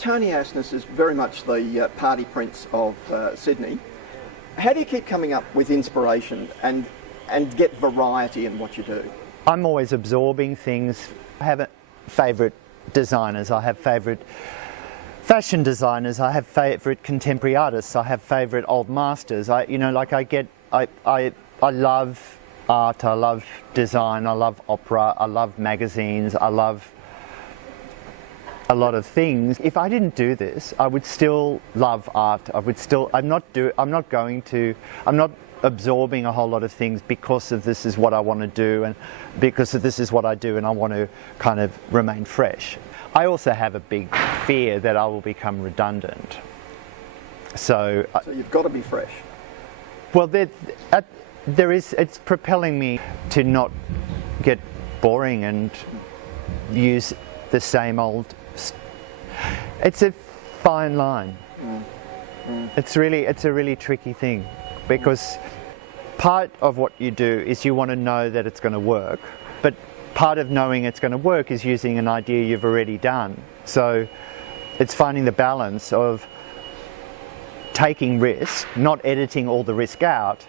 Tony Assness is very much the party prince of Sydney. How do you keep coming up with inspiration and get variety in what you do? I'm always absorbing things. I have favourite designers, I have favourite fashion designers, I have favourite contemporary artists, I have favourite old masters. I love art, I love design, I love opera, I love magazines, I love a lot of things. If I didn't do this, I would still love art. I'm not absorbing a whole lot of things because of this is what I want to do and because of this is what I do, and I want to kind of remain fresh. I also have a big fear that I will become redundant. So you've got to be fresh. Well, it's propelling me to not get boring and use the same old. It's a fine line. It's a really tricky thing, because part of what you do is you want to know that it's going to work, but part of knowing it's going to work is using an idea you've already done. So it's finding the balance of taking risk, not editing all the risk out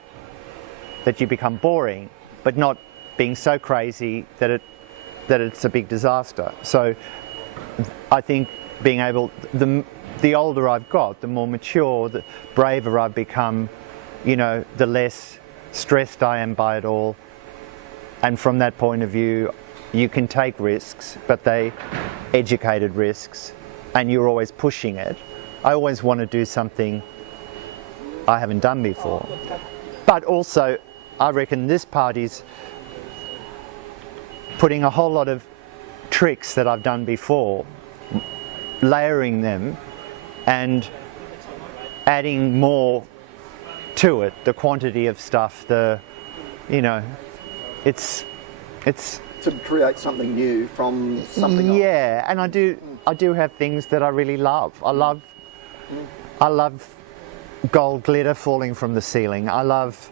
that you become boring, but not being so crazy that it's a big disaster. So I think being able, the older I've got, the more mature, the braver I've become, you know, the less stressed I am by it all. And from that point of view, you can take risks, but they educated risks, and you're always pushing it. I always want to do something I haven't done before. But also, I reckon this party's putting a whole lot of tricks that I've done before, layering them and adding more to it, the quantity of stuff, it's to create something new from something else. Yeah, and I do have things that I really love. I love gold glitter falling from the ceiling. I love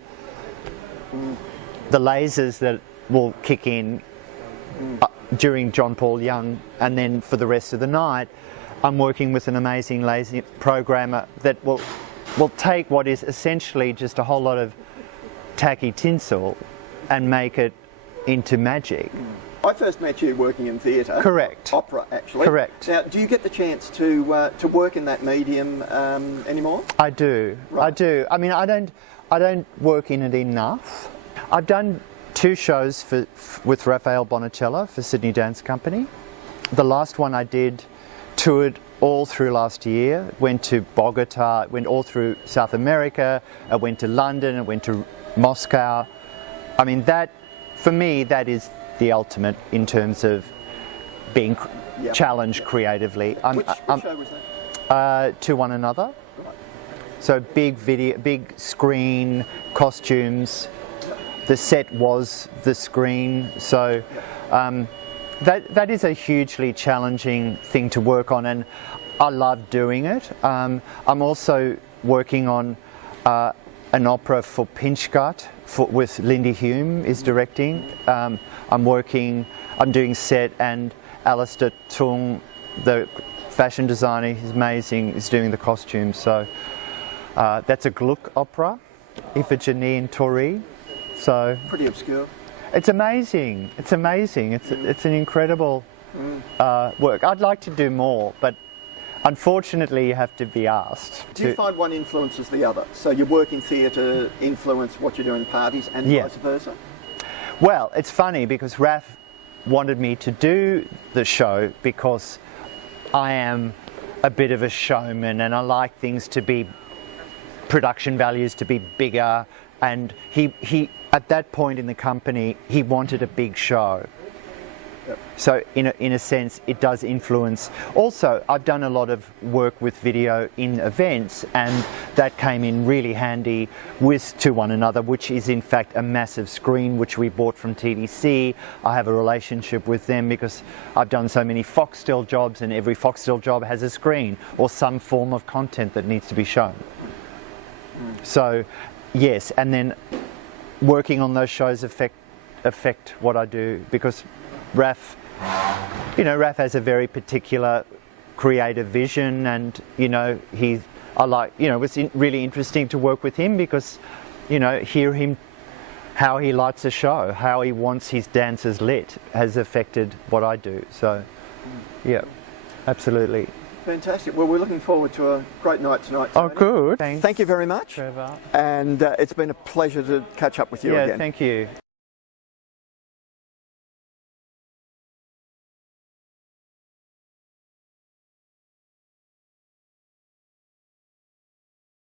the lasers that will kick in during John Paul Young, and then for the rest of the night I'm working with an amazing laser programmer that will take what is essentially just a whole lot of tacky tinsel and make it into magic. I first met you working in theatre. Correct. Opera, actually. Correct. Now, do you get the chance to work in that medium anymore? I do. Right. I do. I mean, I don't work in it enough. I've done 2 shows with Raphael Bonacella for Sydney Dance Company. The last one I did toured all through last year, went to Bogota, went all through South America, I went to London, I went to Moscow. I mean, that, for me, that is the ultimate in terms of being challenged creatively. Which show was that? To One Another. Right. So big video, big screen, costumes. The set was the screen. So that is a hugely challenging thing to work on, and I love doing it. I'm also working on an opera for Pinchgut with Lindy Hume is directing. I'm doing set, and Alistair Tung, the fashion designer, he's amazing, is doing the costumes. So that's a Gluck opera, Iphigenie in Tori. So pretty obscure. It's amazing. It's amazing. It's an incredible work. I'd like to do more, but unfortunately you have to be asked. Do you find one influences the other? So your work in theatre influence what you do in parties, and vice versa? Well, it's funny because Raph wanted me to do the show because I am a bit of a showman and I like things to be, production values to be bigger, and he at that point in the company he wanted a big show. Yep. So in a sense it does influence. Also, I've done a lot of work with video in events, and that came in really handy with To One Another, which is in fact a massive screen which we bought from TDC. I have a relationship with them because I've done so many Foxtel jobs, and every Foxtel job has a screen or some form of content that needs to be shown. So yes, and then working on those shows affect what I do, because Raph has a very particular creative vision, and I like, it was really interesting to work with him because, hear him, how he likes a show, how he wants his dancers lit has affected what I do. So, yeah, absolutely. Fantastic. Well, we're looking forward to a great night tonight, Oh, Tony. good. Thanks, Thank you very much. Trevor. And it's been a pleasure to catch up with you again. Yeah, thank you.